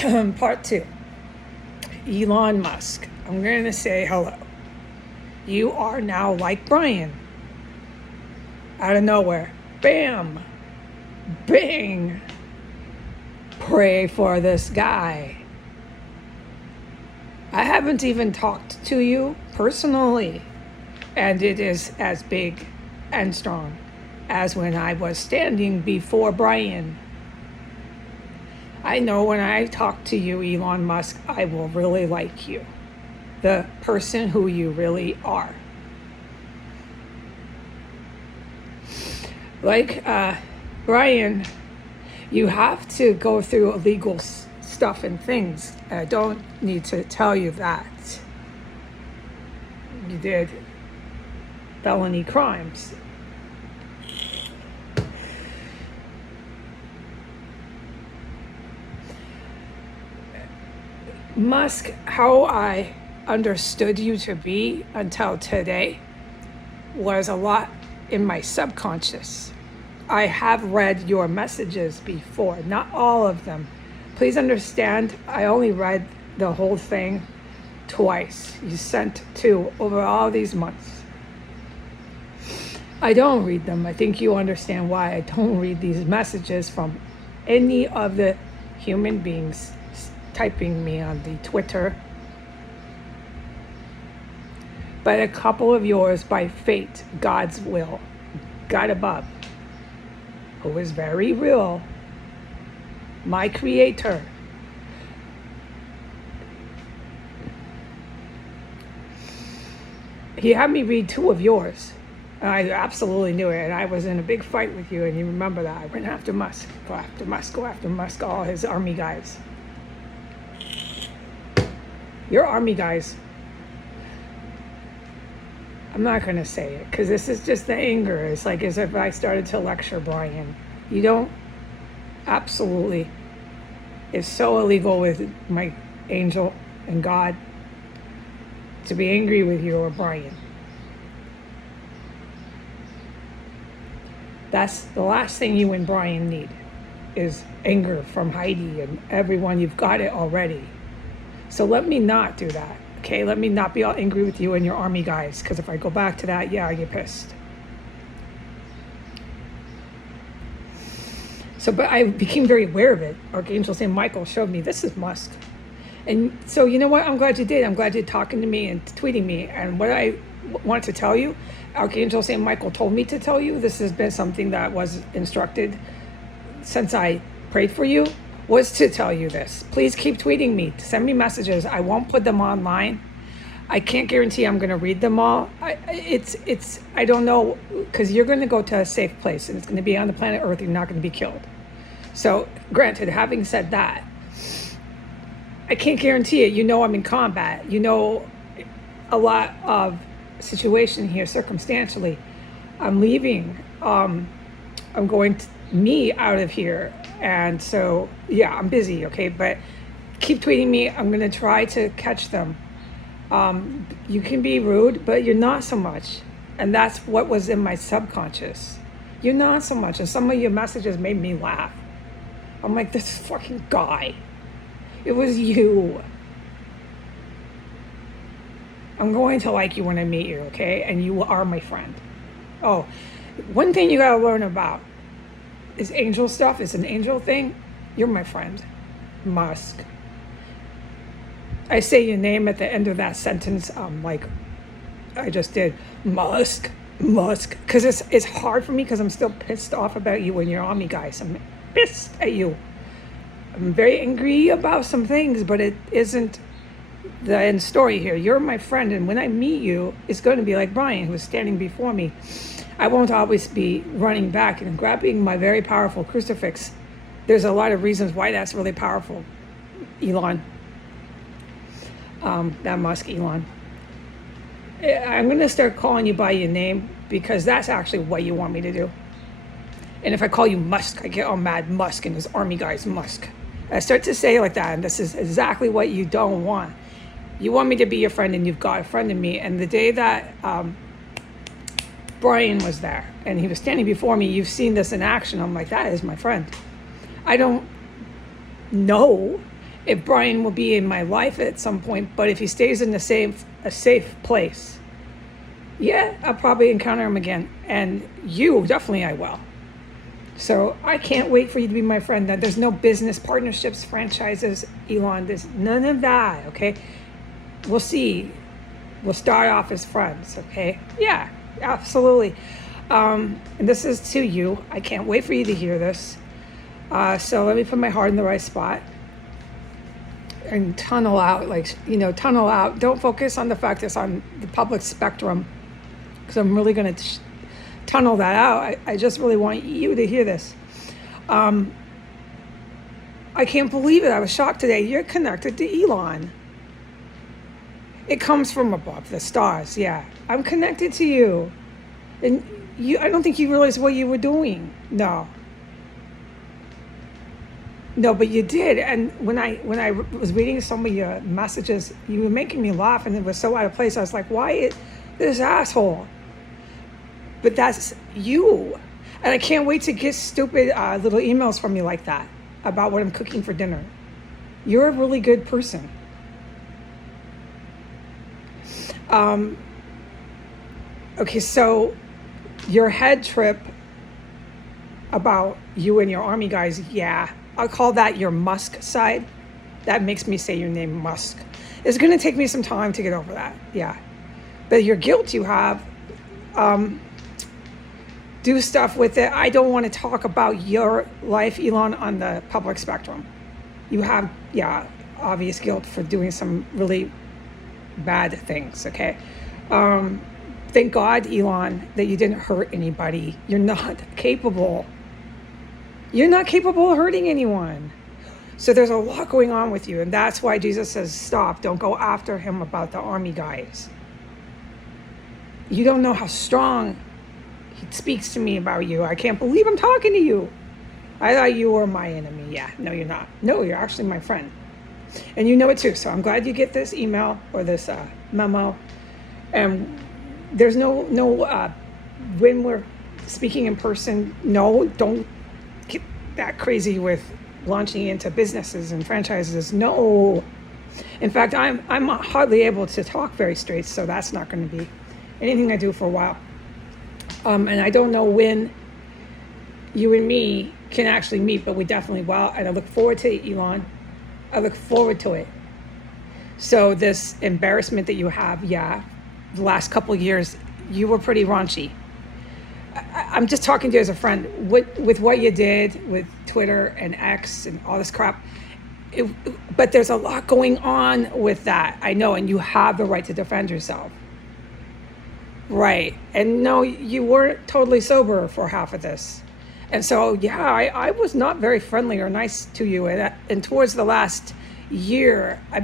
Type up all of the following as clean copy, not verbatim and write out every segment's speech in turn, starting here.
Part 2. Elon Musk. I'm going to say hello. You are now like Brian. Out of nowhere. Bam. Bang. Pray for this guy. I haven't even talked to you personally, and it is as big and strong as when I was standing before Brian. I know when I talk to you, Elon Musk, I will really like you, the person who you really are. Like Brian, you have to go through illegal stuff and things. I don't need to tell you that. You did felony crimes. Musk, how I understood you to be until today was a lot in my subconscious. I have read your messages before, not all of them. Please understand, I only read the whole thing twice. You sent 2 over all these months. I don't read them. I think you understand why I don't read these messages from any of the human beings typing me on the Twitter. But a couple of yours by fate, God's will, God above, who is very real, my creator. He had me read 2 of yours. And I absolutely knew it. And I was in a big fight with you. And you remember that. I went after Musk. Go after Musk. Go after Musk. All his army guys. Your army guys. I'm not going to say it. Because this is just the anger. It's like as if I started to lecture Brian. You don't absolutely. It's so illegal with my angel and God to be angry with you or Brian. That's the last thing you and Brian need is anger from Heidi and everyone. You've got it already. So let me not do that, okay? Let me not be all angry with you and your army guys, because if I go back to that, yeah, I get pissed. So, but I became very aware of it. Archangel St. Michael showed me, this is Musk. And so, you know what? I'm glad you did. I'm glad you're talking to me and tweeting me. And what I want to tell you, Archangel St. Michael told me to tell you, this has been something that was instructed since I prayed for you, was to tell you this. Please keep tweeting me. Send me messages. I won't put them online. I can't guarantee I'm going to read them all. I don't know, because you're going to go to a safe place and it's going to be on the planet Earth. You're not going to be killed. So granted, having said that, I can't guarantee it. You know I'm in combat. You know a lot of situation here circumstantially. I'm leaving. I'm going to me out of here. And so, yeah, I'm busy, okay? But keep tweeting me. I'm going to try to catch them. You can be rude, but you're not so much. And that's what was in my subconscious. You're not so much. And some of your messages made me laugh. I'm like, this fucking guy. It was you. I'm going to like you when I meet you, okay? And you are my friend. Oh, one thing you gotta learn about is angel stuff. It's an angel thing. You're my friend, Musk. I say your name at the end of that sentence, like I just did, Musk, because it's hard for me because I'm still pissed off about you and your army guys. I'm pissed at you. I'm very angry about some things, but it isn't the end story here. You're my friend, and when I meet you, it's going to be like Brian, who is standing before me. I won't always be running back and grabbing my very powerful crucifix. There's a lot of reasons why that's really powerful, Elon. That Musk, Elon. I'm going to start calling you by your name because that's actually what you want me to do. And if I call you Musk, I get all mad. Musk and his army guys, Musk. I start to say like that, and this is exactly what you don't want. You want me to be your friend, and you've got a friend in me. And the day that Brian was there, and he was standing before me, you've seen this in action. I'm like, that is my friend. I don't know if Brian will be in my life at some point, but if he stays in a safe place, yeah, I'll probably encounter him again. And you, definitely I will. So I can't wait for you to be my friend. There's no business partnerships, franchises, Elon. There's none of that, okay? We'll see. We'll start off as friends, okay? Yeah, absolutely. And this is to you. I can't wait for you to hear this. So let me put my heart in the right spot and tunnel out, tunnel out. Don't focus on the fact it's on the public spectrum, because I'm really going to tunnel that out. I just really want you to hear this. I can't believe it. I was shocked today. You're connected to Elon. It comes from above, the stars. Yeah, I'm connected to you. And I don't think you realized what you were doing. No, but you did. And when I was reading some of your messages, you were making me laugh, and it was so out of place. I was like, why this asshole? But that's you. And I can't wait to get stupid little emails from you like that about what I'm cooking for dinner. You're a really good person. Okay, so your head trip about you and your army guys, yeah, I'll call that your Musk side. That makes me say your name, Musk. It's going to take me some time to get over that, yeah. But your guilt you have, do stuff with it. I don't want to talk about your life, Elon, on the public spectrum. You have, yeah, obvious guilt for doing some really bad things, okay? Thank God, Elon, that you didn't hurt anybody. You're not capable. You're not capable of hurting anyone. So there's a lot going on with you, and that's why Jesus says, stop, don't go after him about the army guys. You don't know how strong he speaks to me about you. I can't believe I'm talking to you. I thought you were my enemy. Yeah, no, you're not. No, you're actually my friend. And you know it too. So I'm glad you get this email or this memo. And there's no when we're speaking in person, no, don't get that crazy with launching into businesses and franchises. No. In fact, I'm hardly able to talk very straight, so that's not going to be anything I do for a while. And I don't know when you and me can actually meet, but we definitely will. And I look forward to it, Elon. I look forward to it. So this embarrassment that you have, yeah, the last couple of years, you were pretty raunchy. I'm just talking to you as a friend. With what you did with Twitter and X and all this crap, but there's a lot going on with that. I know, and you have the right to defend yourself. Right. And no, you weren't totally sober for half of this. And so, yeah, I was not very friendly or nice to you. And towards the last year, I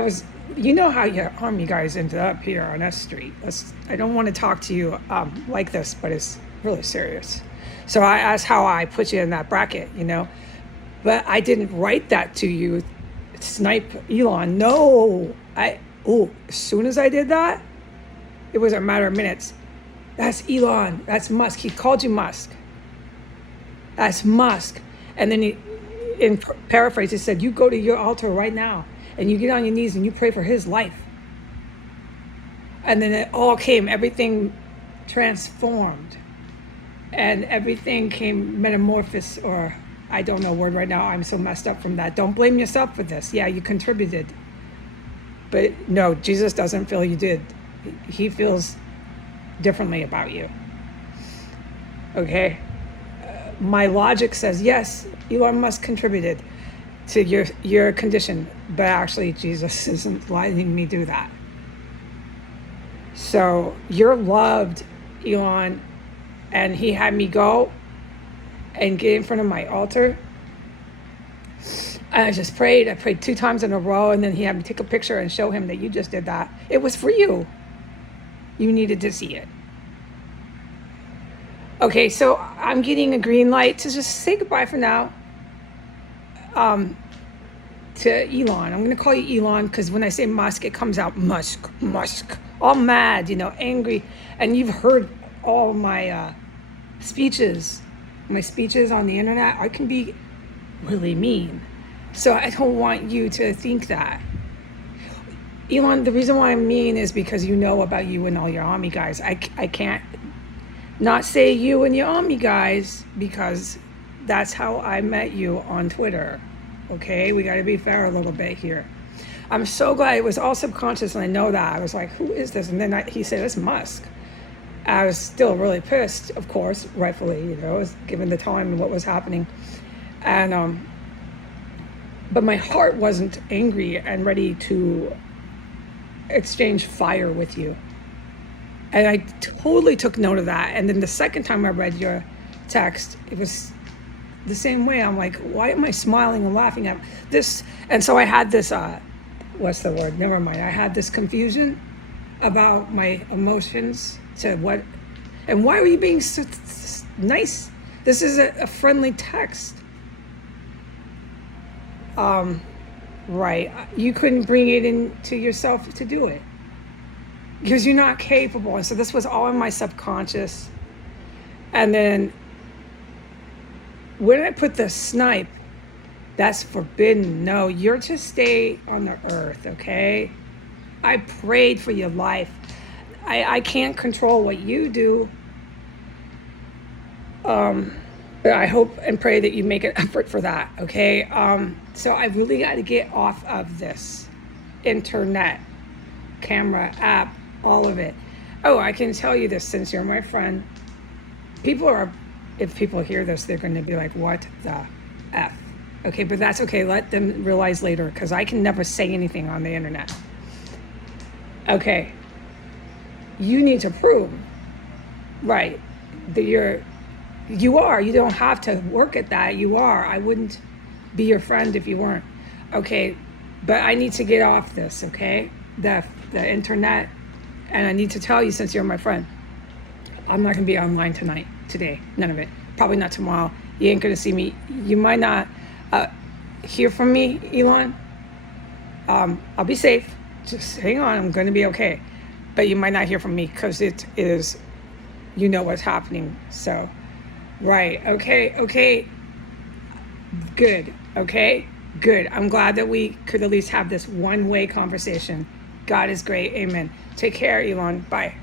was, you know how your army guys ended up here on S Street. I don't want to talk to you like this, but it's really serious. So that's how I put you in that bracket, But I didn't write that to you, snipe Elon. No, as soon as I did that, it was a matter of minutes. That's Elon. That's Musk. He called you Musk. That's Musk. And then he, in paraphrase, he said, you go to your altar right now and you get on your knees and you pray for his life. And then it all came, everything transformed. And everything came metamorphosed, or I don't know a word right now. I'm so messed up from that. Don't blame yourself for this. Yeah, you contributed. But no, Jesus doesn't feel you did. He feels differently about you. Okay? My logic says, yes, Elon Musk contributed to your condition, but actually Jesus isn't letting me do that. So you're loved, Elon, and he had me go and get in front of my altar. And I just prayed. I prayed 2 times in a row, and then he had me take a picture and show him that you just did that. It was for you. You needed to see it. Okay, so I'm getting a green light to just say goodbye for now to Elon. I'm going to call you Elon because when I say Musk, it comes out Musk, all mad, angry. And you've heard all my speeches on the internet. I can be really mean. So I don't want you to think that. Elon, the reason why I'm mean is because you know about you and all your army guys. I can't not say you and your army guys because that's how I met you on Twitter. Okay, we got to be fair a little bit here. I'm so glad it was all subconscious, and I know that. I was like, who is this? And then he said, it's Musk. I was still really pissed, of course, rightfully, given the time and what was happening. And, but my heart wasn't angry and ready to exchange fire with you. And I totally took note of that. And then the second time I read your text, it was the same way. I'm like, why am I smiling and laughing at this? And so I had this, what's the word? Never mind. I had this confusion about my emotions to what, and why were you being so nice? This is a friendly text. Right. You couldn't bring it into yourself to do it because you're not capable. And so this was all in my subconscious. And then when I put the snipe, that's forbidden. No, you're to stay on the earth, okay? I prayed for your life. I can't control what you do. But I hope and pray that you make an effort for that, okay? So I really got to get off of this internet, camera, app, all of it. Oh, I can tell you this since you're my friend. If people hear this, they're going to be like, what the F? Okay, but that's okay. Let them realize later because I can never say anything on the internet. Okay. You need to prove, right, that you are. You don't have to work at that. You are. I wouldn't be your friend if you weren't. Okay, but I need to get off this, okay? The internet, and I need to tell you since you're my friend, I'm not going to be online today, none of it. Probably not tomorrow. You ain't going to see me. You might not hear from me, Elon. I'll be safe. Just hang on. I'm going to be okay. But you might not hear from me because it is, what's happening. So, right. Okay. Good. Okay. Good. I'm glad that we could at least have this one-way conversation. God is great. Amen. Take care, Elon. Bye.